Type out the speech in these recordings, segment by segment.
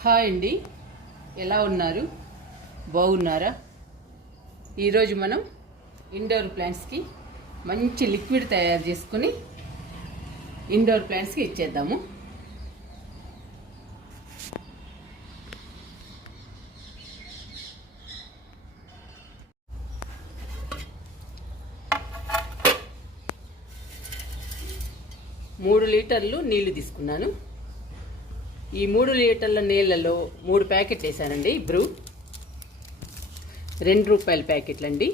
Hi అండి, ఎలా ఉన్నారు? బాగున్నారా? ఈరోజు మనం ఇండోర్ ప్లాంట్స్కి మంచి లిక్విడ్ తయారు చేసుకుని ఇండోర్ ప్లాంట్స్కి ఇచ్చేద్దాము. మూడు లీటర్లు నీళ్లు తీసుకున్నాను. ఈ 3 లీటర్ల నీళ్ళలో 3 ప్యాకెట్లు వేసానండి. బ్రూ ₹2 ప్యాకెట్లు అండి.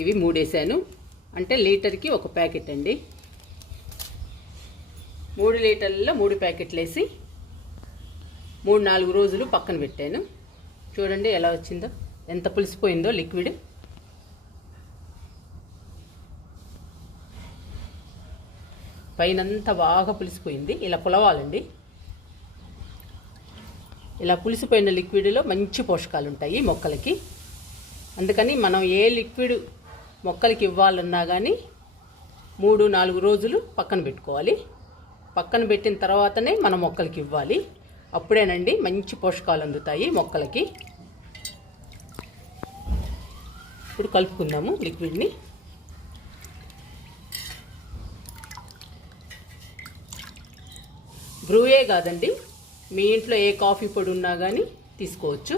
ఇవి 3 వేసాను, అంటే లీటర్కి 1 ప్యాకెట్ అండి. 3 లీటర్లలో 3 ప్యాకెట్లు వేసి 3-4 రోజులు పక్కన పెట్టాను. చూడండి ఎలా వచ్చిందో, ఎంత పులిసిపోయిందో లిక్విడ్. పైనంతా బాగా పులిసిపోయింది. ఇలా పులవాలండి. ఇలా పులిసిపోయిన లిక్విడ్లో మంచి పోషకాలు ఉంటాయి మొక్కలకి. అందుకని మనం ఏ లిక్విడ్ మొక్కలకి ఇవ్వాలన్నా కానీ 3-4 రోజులు పక్కన పెట్టుకోవాలి. పక్కన పెట్టిన తర్వాతనే మనం మొక్కలకి ఇవ్వాలి. అప్పుడేనండి మంచి పోషకాలు అందుతాయి మొక్కలకి. ఇప్పుడు కలుపుకుందాము లిక్విడ్ని. బ్రూయే కాదండి, మీ ఇంట్లో ఏ కాఫీ పొడి ఉన్నా కానీ తీసుకోవచ్చు.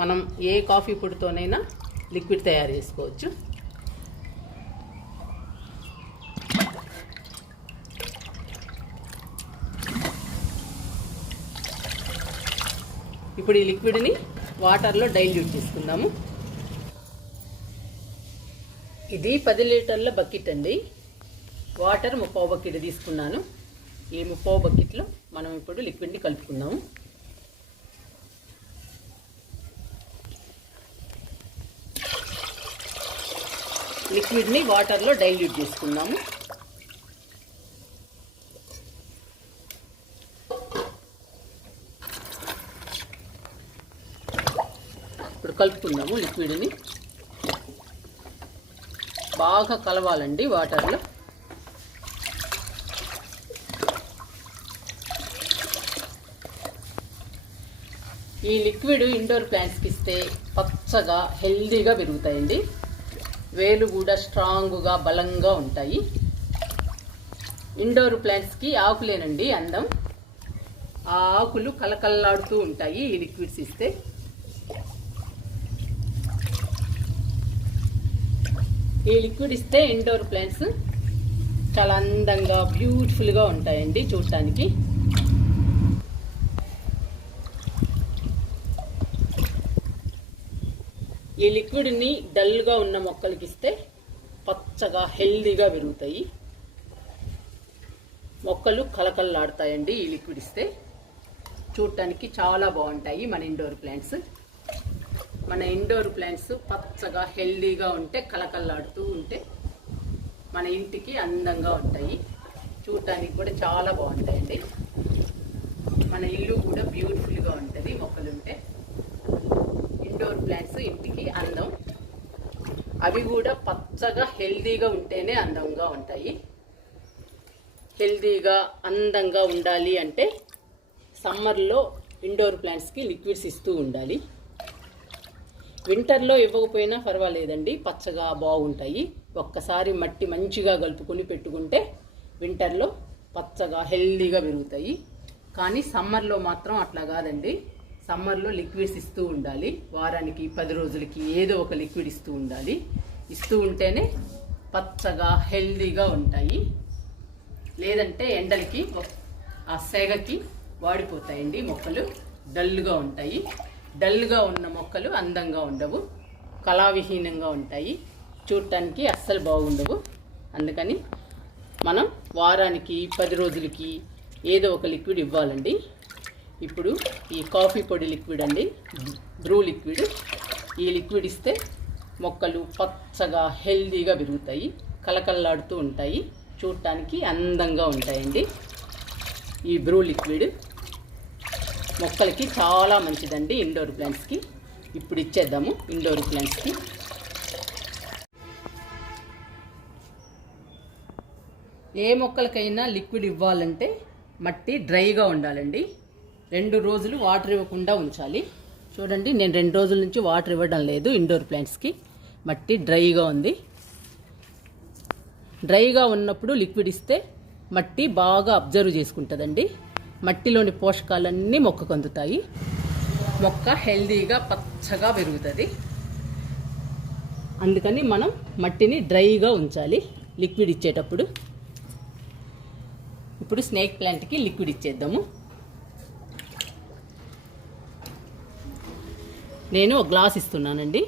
మనం ఏ కాఫీ పొడితోనైనా లిక్విడ్ తయారు చేసుకోవచ్చు. ఇప్పుడు ఈ లిక్విడ్ని వాటర్లో డైల్యూట్ చేసుకుందాము. ఇది 10 లీటర్ల బకెట్ అండి. వాటర్ 30 బకెట్ తీసుకున్నాను. ఈ 30 బకెట్లో మనం ఇప్పుడు లిక్విడ్ని కలుపుకుందాము. లిక్విడ్ని వాటర్లో డైల్యూట్ చేసుకుందాము. ఇప్పుడు కలుపుకుందాము లిక్విడ్ని. బాగా కలవాలండి వాటర్లో. ఈ లిక్విడ్ ఇండోర్ ప్లాంట్స్కి ఇస్తే పచ్చగా హెల్దీగా పెరుగుతాయండి. వేలు కూడా స్ట్రాంగ్గా బలంగా ఉంటాయి. ఇండోర్ ప్లాంట్స్కి ఆకులేనండి అందం. ఆ ఆకులు కలకల్లాడుతూ ఉంటాయి ఈ లిక్విడ్స్ ఇస్తే. ఈ లిక్విడ్ ఇస్తే ఇండోర్ ప్లాంట్స్ చాలా అందంగా బ్యూటిఫుల్గా ఉంటాయండి చూడటానికి. ఈ లిక్విడ్ని డల్గా ఉన్న మొక్కలకి ఇస్తే పచ్చగా హెల్దీగా పెరుగుతాయి. మొక్కలు కలకల్లాడతాయండి ఈ లిక్విడ్ ఇస్తే. చూడటానికి చాలా బాగుంటాయి మన ఇండోర్ ప్లాంట్స్. మన ఇండోర్ ప్లాంట్స్ పచ్చగా హెల్దీగా ఉంటే, కలకల్లాడుతూ ఉంటే మన ఇంటికి అందంగా ఉంటాయి. చూడటానికి కూడా చాలా బాగుంటాయండి. మన ఇల్లు కూడా బ్యూటిఫుల్గా ఉంటుంది మొక్కలుంటే. ఇండోర్ ప్లాంట్స్ ఇంటికి అందం. అవి కూడా పచ్చగా హెల్దీగా ఉంటేనే అందంగా ఉంటాయి. హెల్దీగా అందంగా ఉండాలి అంటే సమ్మర్లో ఇండోర్ ప్లాంట్స్కి లిక్విడ్స్ ఇస్తూ ఉండాలి. వింటర్లో ఇవ్వకపోయినా పర్వాలేదండి, పచ్చగా బాగుంటాయి. ఒక్కసారి మట్టి మంచిగా కలుపుకొని పెట్టుకుంటే వింటర్లో పచ్చగా హెల్దీగా పెరుగుతాయి. కానీ సమ్మర్లో మాత్రం అట్లా కాదండి. సమ్మర్లో లిక్విడ్స్ ఇస్తూ ఉండాలి. వారానికి 10 రోజులకి ఏదో ఒక లిక్విడ్ ఇస్తూ ఉండాలి. ఇస్తూ ఉంటేనే పచ్చగా హెల్దీగా ఉంటాయి. లేదంటే ఎండలకి ఆ సెగకి వాడిపోతాయండి మొక్కలు, డల్గా ఉంటాయి. డల్గా ఉన్న మొక్కలు అందంగా ఉండవు, కళావిహీనంగా ఉంటాయి, చూడటానికి అస్సలు బాగుండవు. అందుకని మనం వారానికి 10 రోజులకి ఏదో ఒక లిక్విడ్ ఇవ్వాలండి. ఇప్పుడు ఈ కాఫీ పొడి లిక్విడ్ అండి, బ్రూ లిక్విడ్. ఈ లిక్విడ్ ఇస్తే మొక్కలు పచ్చగా హెల్దీగా పెరుగుతాయి, కలకల్లాడుతూ ఉంటాయి, చూడటానికి అందంగా ఉంటాయండి. ఈ బ్రూ లిక్విడ్ మొక్కలకి చాలా మంచిదండి ఇండోర్ ప్లాంట్స్కి. ఇప్పుడు ఇచ్చేద్దాము ఇండోర్ ప్లాంట్స్కి. ఏ మొక్కలకైనా లిక్విడ్ ఇవ్వాలంటే మట్టి డ్రైగా ఉండాలండి. 2 రోజులు వాటర్ ఇవ్వకుండా ఉంచాలి. చూడండి, నేను 2 రోజుల నుంచి వాటర్ ఇవ్వడం లేదు. ఇండోర్ ప్లాంట్స్కి మట్టి డ్రైగా ఉంది. డ్రైగా ఉన్నప్పుడు లిక్విడ్ ఇస్తే మట్టి బాగా అబ్జర్వ్ చేసుకుంటుందండి. మట్టిలోని పోషకాలన్నీ మొక్కకు అందుతాయి. మొక్క హెల్దీగా పచ్చగా పెరుగుతుంది. అందుకని మనం మట్టిని డ్రైగా ఉంచాలి లిక్విడ్ ఇచ్చేటప్పుడు. ఇప్పుడు స్నేక్ ప్లాంట్కి లిక్విడ్ ఇచ్చేద్దాము. నేను ఒక గ్లాస్ ఇస్తున్నానండి.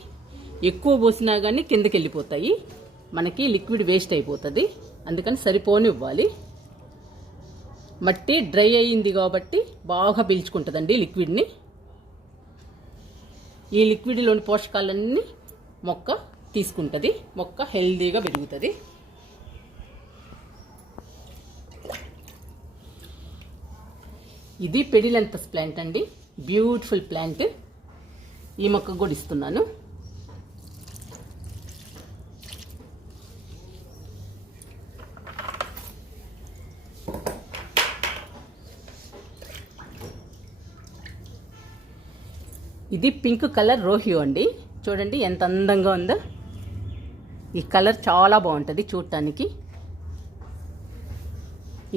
ఎక్కువ పోసినా కానీ కిందకి వెళ్ళిపోతాయి, మనకి లిక్విడ్ వేస్ట్ అయిపోతుంది. అందుకని సరిపోని ఇవ్వాలి. మట్టి డ్రై అయ్యింది కాబట్టి బాగా పీల్చుకుంటుందండి లిక్విడ్ని. ఈ లిక్విడ్లోని పోషకాలన్నీ మొక్క తీసుకుంటుంది. మొక్క హెల్దీగా పెరుగుతుంది. ఇది పెడిలెంతస్ ప్లాంట్ అండి, బ్యూటిఫుల్ ప్లాంట్. ఈ మొక్క కూడా ఇస్తున్నాను. ఇది పింక్ కలర్ రోహియో అండి. చూడండి ఎంత అందంగా ఉందో. ఈ కలర్ చాలా బాగుంటుంది చూడటానికి.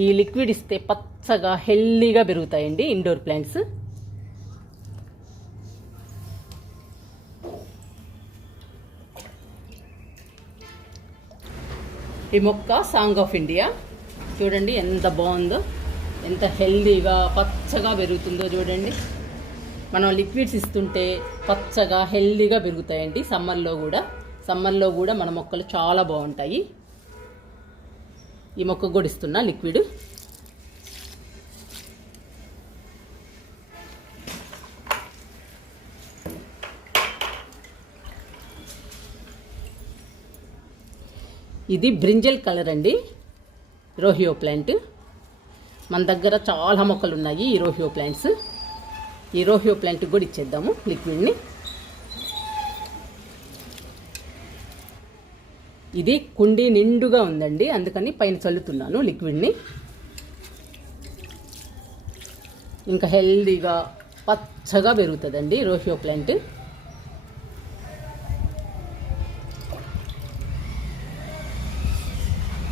ఈ లిక్విడ్ ఇస్తే పచ్చగా హెల్దీగా పెరుగుతాయండి ఇండోర్ ప్లాంట్స్. ఈ మొక్క సాంగ్ ఆఫ్ ఇండియా. చూడండి ఎంత బాగుందో, ఎంత హెల్దీగా పచ్చగా పెరుగుతుందో చూడండి. మనం లిక్విడ్స్ ఇస్తుంటే పచ్చగా హెల్దీగా పెరుగుతాయండి. సమ్మర్లో కూడా మన మొక్కలు చాలా బాగుంటాయి. ఈ మొక్క కూడా ఇస్తున్నా లిక్విడ్. ఇది బ్రింజల్ కలర్ అండి, రోహియో ప్లాంట్. మన దగ్గర చాలా మొక్కలు ఉన్నాయి ఈ రోహియో ప్లాంట్స్. ఈ రోహియో ప్లాంట్కి కూడా ఇచ్చేద్దాము లిక్విడ్ని. ఇది కుండీ నిండుగా ఉందండి, అందుకని పైన చల్లుతున్నాను లిక్విడ్ని. ఇంకా హెల్దీగా పచ్చగా పెరుగుతుందండి రోహియో ప్లాంట్.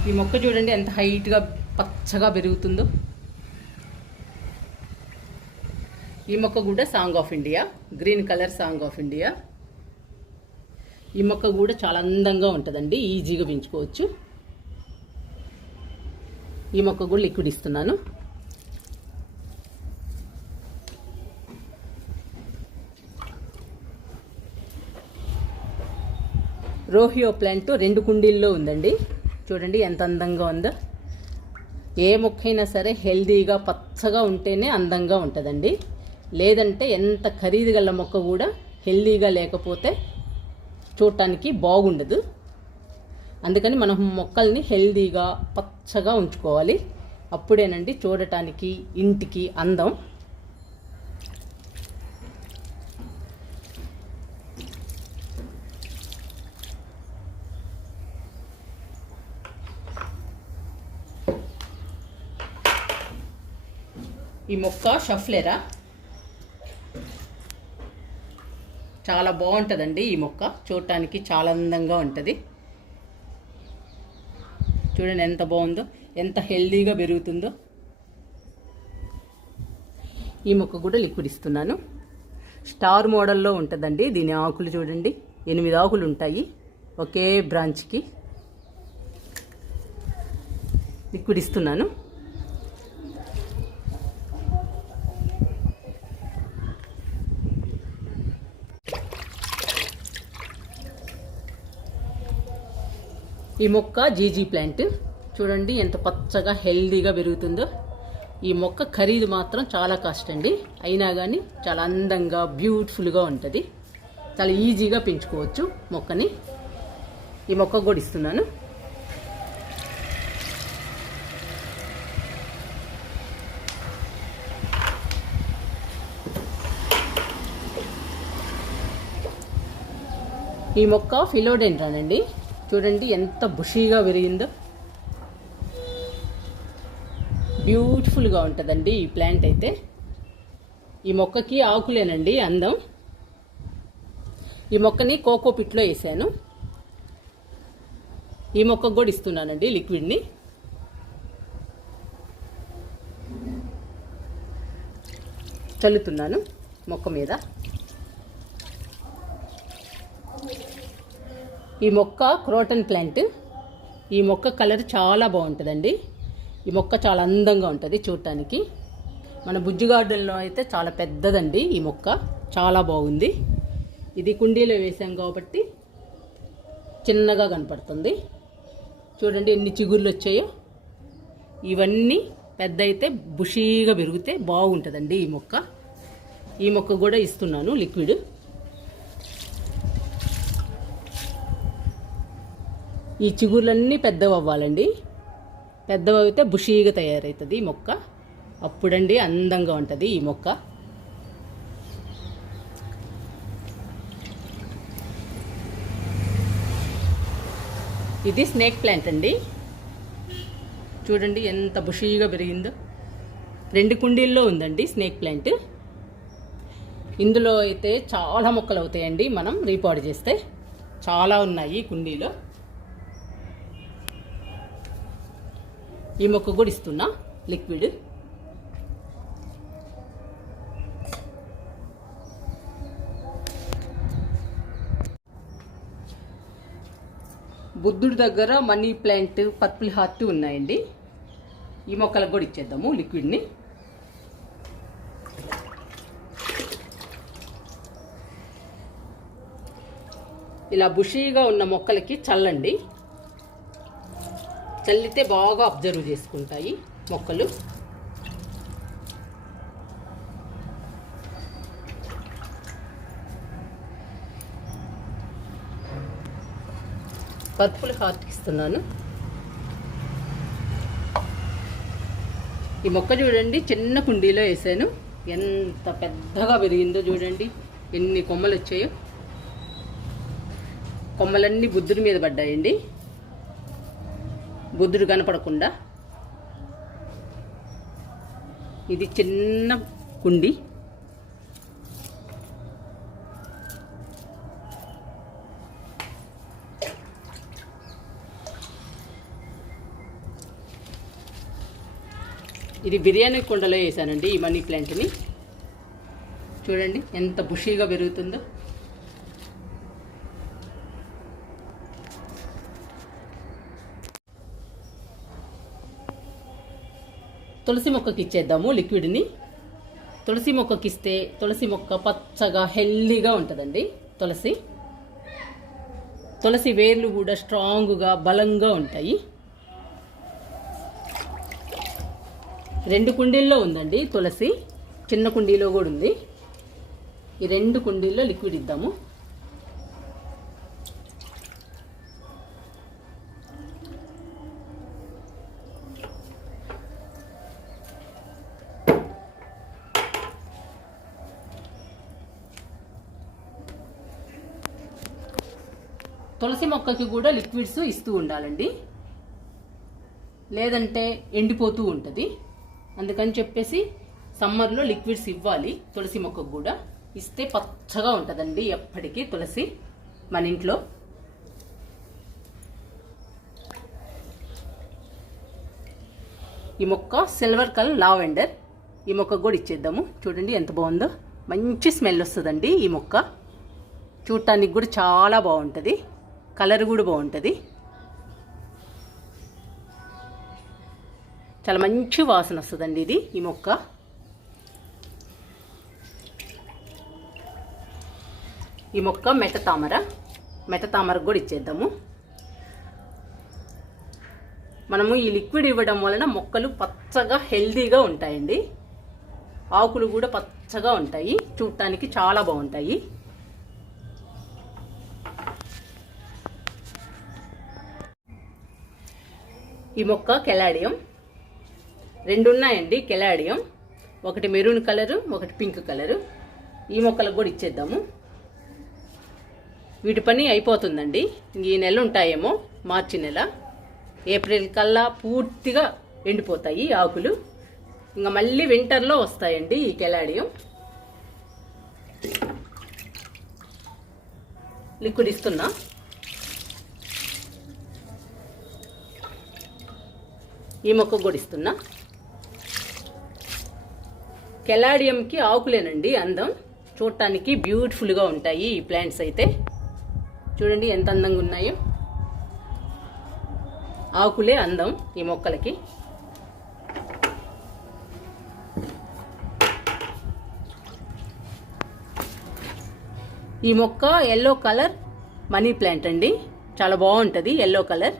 ఈ మొక్క చూడండి ఎంత హైట్గా పచ్చగా పెరుగుతుందో. ఈ మొక్క కూడా song of India, green colour song of India. ఈ మొక్క కూడా చాలా అందంగా ఉంటుందండి, ఈజీగా పెంచుకోవచ్చు. ఈ మొక్క కూడా లిక్విడ్ ఇస్తున్నాను. రోహియో ప్లాంట్ 2 కుండీల్లో ఉందండి. చూడండి ఎంత అందంగా ఉందో. ఏ మొక్కైనా సరే హెల్దీగా పచ్చగా ఉంటేనే అందంగా ఉంటుందండి. లేదంటే ఎంత ఖరీదు గల మొక్క కూడా హెల్దీగా లేకపోతే చూడటానికి బాగుండదు. అందుకని మనం మొక్కల్ని హెల్దీగా పచ్చగా ఉంచుకోవాలి. అప్పుడేనండి చూడటానికి ఇంటికి అందం. ఈ మొక్క షఫ్లెరా, చాలా బాగుంటుందండి. ఈ మొక్క చూడటానికి చాలా అందంగా ఉంటుంది. చూడండి ఎంత బాగుందో, ఎంత హెల్దీగా పెరుగుతుందో. ఈ మొక్క కూడా లిక్విడ్ ఇస్తున్నాను. స్టార్ మోడల్లో ఉంటుందండి. దీని ఆకులు చూడండి, 8 ఆకులు ఉంటాయి ఒకే బ్రాంచ్కి. లిక్విడ్ ఇస్తున్నాను. ఈ మొక్క జీజీ ప్లాంట్. చూడండి ఎంత పచ్చగా హెల్దీగా పెరుగుతుందో. ఈ మొక్క ఖరీదు మాత్రం చాలా కాస్ట్ అండి, అయినా కానీ చాలా అందంగా బ్యూటిఫుల్గా ఉంటుంది. చాలా ఈజీగా పెంచుకోవచ్చు మొక్కని. ఈ మొక్క కూడా ఇస్తున్నాను. ఈ మొక్క ఫిలోడెండ్రాన్ అండి. చూడండి ఎంత బుషీగా పెరిగిందో. బ్యూటిఫుల్గా ఉంటుందండి ఈ ప్లాంట్ అయితే. ఈ మొక్కకి ఆకులేనండి అందం. ఈ మొక్కని కోకో పిట్లో వేసాను. ఈ మొక్కకు కూడా ఇస్తున్నానండి లిక్విడ్ని. చల్లుతున్నాను మొక్క మీద. ఈ మొక్క క్రోటన్ ప్లాంట్. ఈ మొక్క కలర్ చాలా బాగుంటుందండి. ఈ మొక్క చాలా అందంగా ఉంటుంది చూడటానికి. మన బుజ్జి గార్డెన్లో అయితే చాలా పెద్దదండి ఈ మొక్క, చాలా బాగుంది. ఇది కుండీలో వేసాం కాబట్టి చిన్నగా కనపడుతుంది. చూడండి ఎన్ని చిగుర్లు వచ్చాయో. ఇవన్నీ పెద్ద అయితే బుషీగా పెరిగితే బాగుంటుందండి ఈ మొక్క. ఈ మొక్క కూడా ఇస్తున్నాను లిక్విడ్. ఈ చిగుర్లన్నీ పెద్దవి అవ్వాలండి. పెద్దవి అయితే బుషీగా తయారవుతుంది ఈ మొక్క. అప్పుడండి అందంగా ఉంటుంది ఈ మొక్క. ఇది స్నేక్ ప్లాంట్ అండి. చూడండి ఎంత బుషీగా పెరిగిందో. 2 కుండీల్లో ఉందండి స్నేక్ ప్లాంట్. ఇందులో అయితే చాలా మొక్కలు అవుతాయండి మనం రీపాట్ చేస్తే. చాలా ఉన్నాయి కుండీలో. ఈ మొక్క కూడా ఇస్తున్నా లిక్విడ్. బుద్ధుడి దగ్గర మనీ ప్లాంట్, పర్పుల్ హార్ట్ ఉన్నాయండి. ఈ మొక్కలకు కూడా ఇచ్చేద్దాము లిక్విడ్ని. ఇలా బుషీగా ఉన్న మొక్కలకి చల్లండి. చల్లితే బాగా అబ్జర్వ్ చేసుకుంటాయి మొక్కలు. పర్పుల్ హార్ట్ ఇస్తున్నాను. ఈ మొక్క చూడండి చిన్న కుండీలో వేసాను. ఎంత పెద్దగా పెరిగిందో చూడండి, ఎన్ని కొమ్మలు వచ్చాయో. కొమ్మలన్నీ బుద్ధుడి మీద పడ్డాయండి, బుద్ధుడు కనపడకుండా. ఇది చిన్న కుండి. ఇది బిర్యానీ కుండలో వేసానండి ఈ మనీ ప్లాంట్ని. చూడండి ఎంత బుషీగా పెరుగుతుందో. తులసి మొక్కకి ఇచ్చేద్దాము లిక్విడ్ని. తులసి మొక్కకి ఇస్తే తులసి మొక్క పచ్చగా హెల్దీగా ఉంటుందండి. తులసి వేర్లు కూడా స్ట్రాంగ్గా బలంగా ఉంటాయి. 2 కుండీల్లో ఉందండి తులసి, చిన్న కుండీలో కూడా ఉంది. ఈ 2 కుండీల్లో లిక్విడ్ ఇద్దాము. తులసి మొక్కకి కూడా లిక్విడ్స్ ఇస్తూ ఉండాలండి, లేదంటే ఎండిపోతూ ఉంటుంది. అందుకని చెప్పేసి సమ్మర్లో లిక్విడ్స్ ఇవ్వాలి తులసి మొక్కకు కూడా. ఇస్తే పచ్చగా ఉంటుందండి ఎప్పటికీ తులసి మన ఇంట్లో. ఈ మొక్క సిల్వర్ కలర్ లావెండర్. ఈ మొక్కకు కూడా ఇచ్చేద్దాము. చూడండి ఎంత బాగుందో, మంచి స్మెల్ వస్తుందండి ఈ మొక్క. చూడటానికి కూడా చాలా బాగుంటుంది, కలర్ కూడా బాగుంటుంది. చాలా మంచి వాసన వస్తుందండి ఇది ఈ మొక్క. ఈ మొక్క మెట్ట తామరకు కూడా ఇచ్చేద్దాము. మనము ఈ లిక్విడ్ ఇవ్వడం వలన మొక్కలు పచ్చగా హెల్దీగా ఉంటాయండి. ఆకులు కూడా పచ్చగా ఉంటాయి, చూడటానికి చాలా బాగుంటాయి. ఈ మొక్క కెలాడియం. 2 ఉన్నాయండి కెలాడియం, ఒకటి మెరూన్ కలరు, ఒకటి పింక్ కలరు. ఈ మొక్కలకు కూడా ఇచ్చేద్దాము. వీటి పని అయిపోతుందండి. ఈ నెల ఉంటాయేమో, మార్చి నెల. ఏప్రిల్ కల్లా పూర్తిగా ఎండిపోతాయి ఆకులు. ఇంకా మళ్ళీ వింటర్లో వస్తాయండి ఈ కెలాడియం. లిక్విడ్ ఇస్తున్నా. ఈ మొక్క కూడా ఇస్తున్నా. కెలాడియంకి ఆకులేనండి అందం, చూడటానికి బ్యూటిఫుల్గా ఉంటాయి ఈ ప్లాంట్స్ అయితే. చూడండి ఎంత అందంగా ఉన్నాయో. ఆకులే అందం ఈ మొక్కలకి. ఈ మొక్క ఎల్లో కలర్ మనీ ప్లాంట్ అండి, చాలా బాగుంటుంది ఎల్లో కలర్.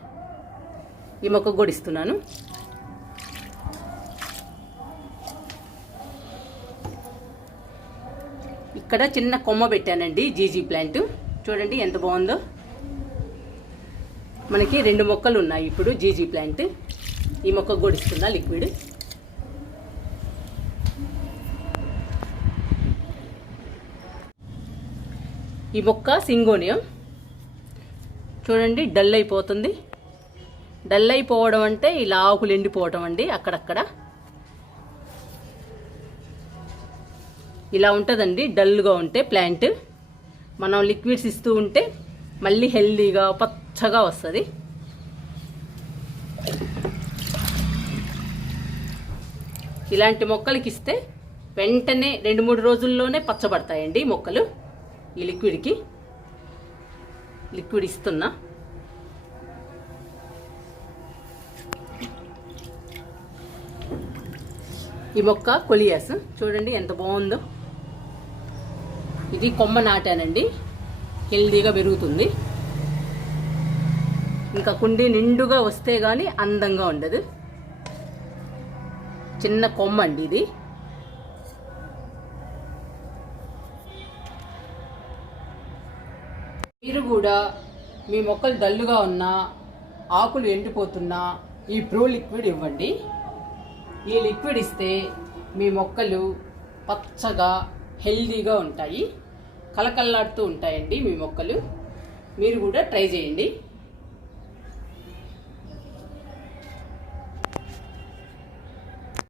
ఈ మొక్క కూడా ఇస్తున్నాను. ఇక్కడ చిన్న కొమ్మ పెట్టానండి జీజీ ప్లాంట్, చూడండి ఎంత బాగుందో. మనకి 2 మొక్కలు ఉన్నాయి ఇప్పుడు జీజీ ప్లాంట్. ఈ మొక్క కూడా ఇస్తున్నా లిక్విడ్. ఈ మొక్క సింగోనియం, చూడండి డల్ అయిపోతుంది. డల్ అయిపోవడం అంటే ఇలా ఆకులు ఎండిపోవడం అండి అక్కడక్కడ. ఇలా ఉంటుందండి డల్గా ఉంటే ప్లాంట్. మనం లిక్విడ్స్ ఇస్తూ ఉంటే మళ్ళీ హెల్దీగా పచ్చగా వస్తుంది. ఇలాంటి మొక్కలకి ఇస్తే వెంటనే 2-3 రోజుల్లోనే పచ్చబడతాయండి మొక్కలు. ఈ లిక్విడ్కి లిక్విడ్ ఇస్తున్నా. ఈ మొక్క కొలియాస్, చూడండి ఎంత బాగుందో. ఇది కొమ్మ నాటానండి, హెల్దీగా పెరుగుతుంది. ఇంకా కుండీ నిండుగా వస్తే గానీ అందంగా ఉండదు. చిన్న కొమ్మ అండి ఇది. మీరు కూడా మీ మొక్కలు డల్లుగా ఉన్నా, ఆకులు ఎండిపోతున్నా ఈ ప్రో లిక్విడ్ ఇవ్వండి. ఈ లిక్విడ్ ఇస్తే మీ మొక్కలు పచ్చగా హెల్దీగా ఉంటాయి, కలకల్లాడుతూ ఉంటాయండి మీ మొక్కలు. మీరు కూడా ట్రై చేయండి.